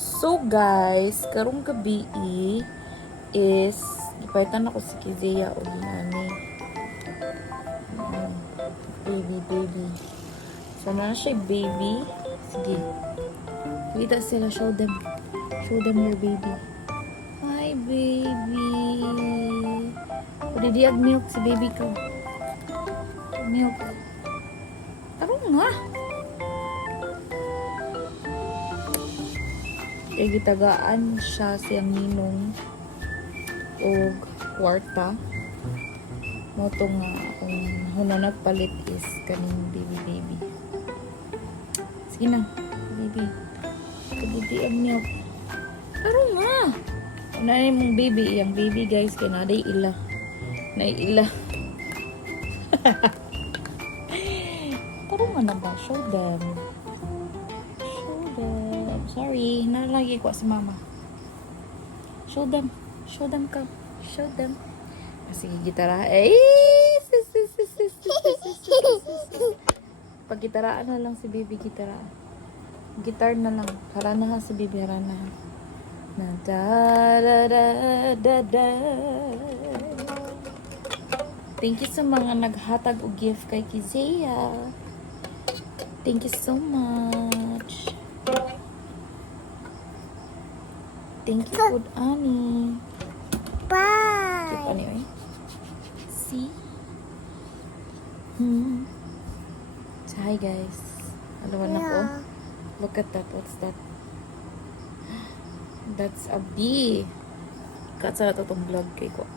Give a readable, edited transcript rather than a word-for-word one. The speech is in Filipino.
So guys, karong gabi is ipaitan ako si Kizia o ani. Baby. Sana na siya baby. Sige. Kita sila, show them. Show them your baby. Hi baby. Pwede diag milk si baby ko. Milk. Tarong nga. Kaya gitagaan siya siyang ninong o kwarta. Moto nga kung hunanag palit is kaning baby. Sige na, baby. Kabiti ang milk. Pero nga. Unahin mong baby. Yung baby guys, kaya naday ila. Naiila. Pero nga na ba? Show them. Sorry, nalagi ko si mama. Show them ka. Show them. Sige, gitara. Pag gitaraan na lang si baby, gitara. Gitar na lang. Haranahan si baby, haranahan. Na da. Thank you sa mga naghatag og gift kay Kizia. Thank you so much. Thank you, Food Annie. Bye. Cute anyway. See? So, hi guys. Alawan ako. Look at that. What's that? That's a bee. Kat sa ito itong vlog kay ko.